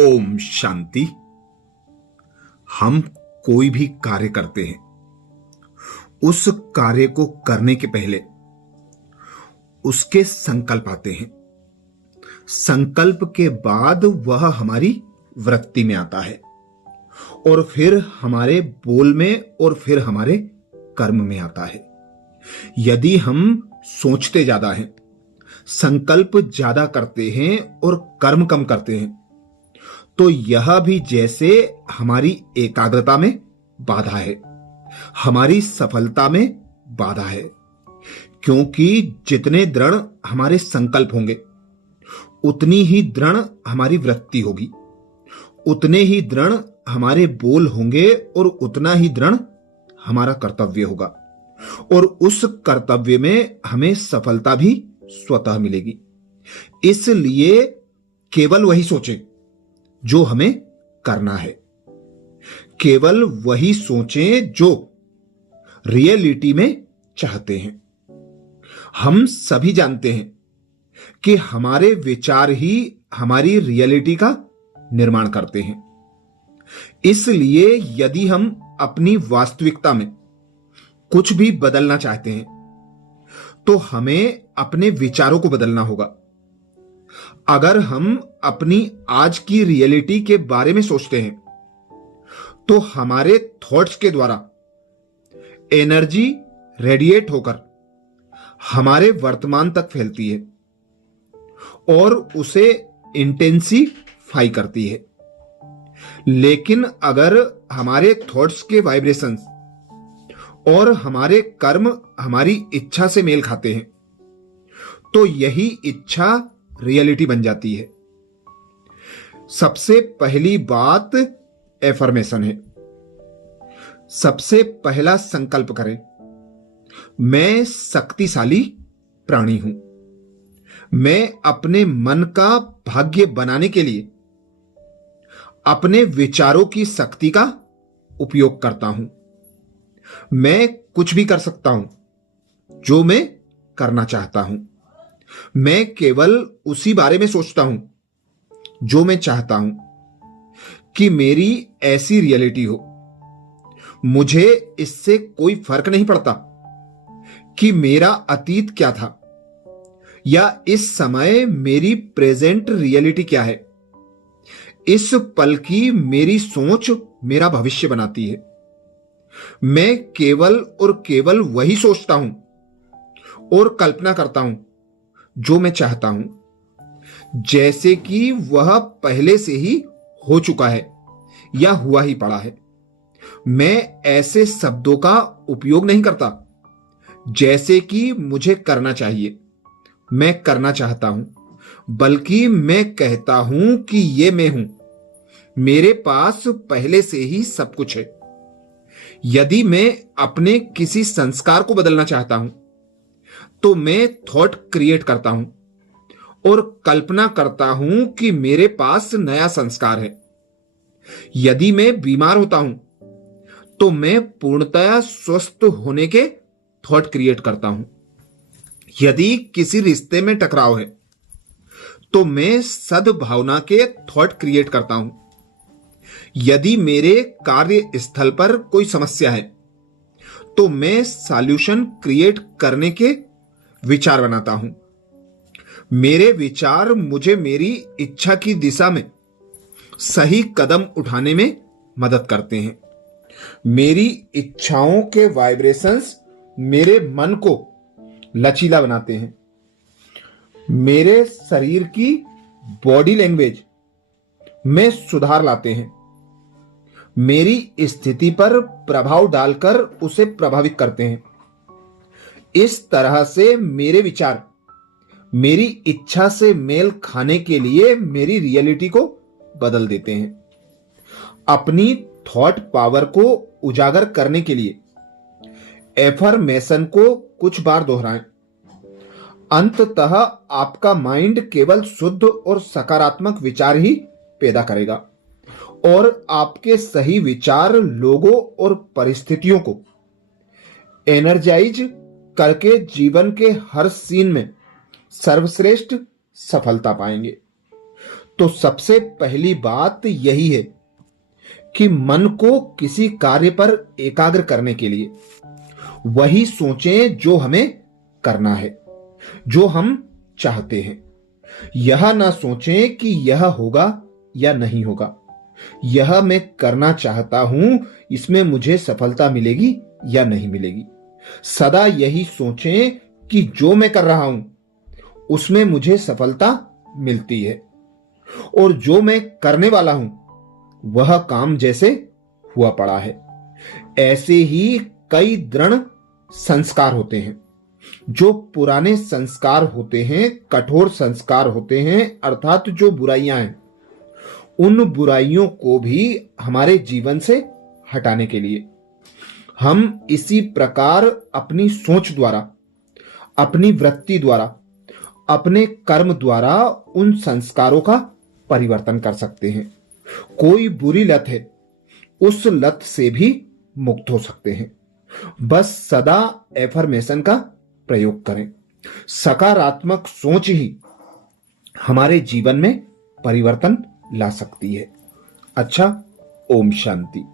ओम शांति। हम कोई भी कार्य करते हैं, उस कार्य को करने के पहले उसके संकल्प आते हैं। संकल्प के बाद वह हमारी वृत्ति में आता है और फिर हमारे बोल में और फिर हमारे कर्म में आता है। यदि हम सोचते ज्यादा हैं, संकल्प ज्यादा करते हैं और कर्म कम करते हैं, तो यह भी जैसे हमारी एकाग्रता में बाधा है, हमारी सफलता में बाधा है। क्योंकि जितने दृढ़ हमारे संकल्प होंगे, उतनी ही दृढ़ हमारी वृत्ति होगी, उतने ही दृढ़ हमारे बोल होंगे और उतना ही दृढ़ हमारा कर्तव्य होगा, और उस कर्तव्य में हमें सफलता भी स्वतः मिलेगी। इसलिए केवल वही सोचें जो हमें करना है, केवल वही सोचें जो रियलिटी में चाहते हैं। हम सभी जानते हैं कि हमारे विचार ही हमारी रियलिटी का निर्माण करते हैं। इसलिए यदि हम अपनी वास्तविकता में कुछ भी बदलना चाहते हैं, तो हमें अपने विचारों को बदलना होगा। अगर हम अपनी आज की रियलिटी के बारे में सोचते हैं, तो हमारे थॉट्स के द्वारा एनर्जी रेडिएट होकर हमारे वर्तमान तक फैलती है और उसे इंटेंसिफाई करती है। लेकिन अगर हमारे थॉट्स के वाइब्रेशंस और हमारे कर्म हमारी इच्छा से मेल खाते हैं, तो यही इच्छा रियलिटी बन जाती है। सबसे पहली बात एफर्मेशन है। सबसे पहला संकल्प करें, मैं शक्तिशाली प्राणी हूं। मैं अपने मन का भाग्य बनाने के लिए अपने विचारों की शक्ति का उपयोग करता हूं। मैं कुछ भी कर सकता हूं जो मैं करना चाहता हूं। मैं केवल उसी बारे में सोचता हूं जो मैं चाहता हूं कि मेरी ऐसी रियलिटी हो। मुझे इससे कोई फर्क नहीं पड़ता कि मेरा अतीत क्या था या इस समय मेरी प्रेजेंट रियलिटी क्या है। इस पल की मेरी सोच मेरा भविष्य बनाती है। मैं केवल और केवल वही सोचता हूं और कल्पना करता हूं जो मैं चाहता हूं, जैसे कि वह पहले से ही हो चुका है या हुआ ही पड़ा है। मैं ऐसे शब्दों का उपयोग नहीं करता जैसे कि मुझे करना चाहिए, मैं करना चाहता हूं, बल्कि मैं कहता हूं कि ये मैं हूं। मेरे पास पहले से ही सब कुछ है। यदि मैं अपने किसी संस्कार को बदलना चाहता हूं, तो मैं थॉट क्रिएट करता हूं और कल्पना करता हूं कि मेरे पास नया संस्कार है। यदि मैं बीमार होता हूं, तो मैं पूर्णतया स्वस्थ होने के थॉट क्रिएट करता हूं। यदि किसी रिश्ते में टकराव है, तो मैं सद्भावना के थॉट क्रिएट करता हूं। यदि मेरे कार्य स्थल पर कोई समस्या है, तो मैं सॉल्यूशन क्रिएट करने के विचार बनाता हूं। मेरे विचार मुझे मेरी इच्छा की दिशा में सही कदम उठाने में मदद करते हैं। मेरी इच्छाओं के वाइब्रेशंस मेरे मन को लचीला बनाते हैं। मेरे शरीर की बॉडी लैंग्वेज में सुधार लाते हैं। मेरी स्थिति पर प्रभाव डालकर उसे प्रभावित करते हैं। इस तरह से मेरे विचार मेरी इच्छा से मेल खाने के लिए मेरी रियलिटी को बदल देते हैं। अपनी थॉट पावर को उजागर करने के लिए एफर्मेशन को कुछ बार दोहराएं। अंततः आपका माइंड केवल शुद्ध और सकारात्मक विचार ही पैदा करेगा और आपके सही विचार लोगों और परिस्थितियों को एनर्जाइज करके जीवन के हर सीन में सर्वश्रेष्ठ सफलता पाएंगे। तो सबसे पहली बात यही है कि मन को किसी कार्य पर एकाग्र करने के लिए वही सोचें जो हमें करना है, जो हम चाहते हैं। यह ना सोचें कि यह होगा या नहीं होगा, यह मैं करना चाहता हूं, इसमें मुझे सफलता मिलेगी या नहीं मिलेगी। सदा यही सोचें कि जो मैं कर रहा हूं उसमें मुझे सफलता मिलती है और जो मैं करने वाला हूं वह काम जैसे हुआ पड़ा है। ऐसे ही कई दृढ़ संस्कार होते हैं। जो पुराने संस्कार होते हैं, कठोर संस्कार होते हैं, अर्थात जो बुराइयां हैं, उन बुराइयों को भी हमारे जीवन से हटाने के लिए हम इसी प्रकार अपनी सोच द्वारा, अपनी वृत्ति द्वारा, अपने कर्म द्वारा उन संस्कारों का परिवर्तन कर सकते हैं। कोई बुरी लत है, उस लत से भी मुक्त हो सकते हैं। बस सदा एफर्मेशन का प्रयोग करें। सकारात्मक सोच ही हमारे जीवन में परिवर्तन ला सकती है। अच्छा, ओम शांति।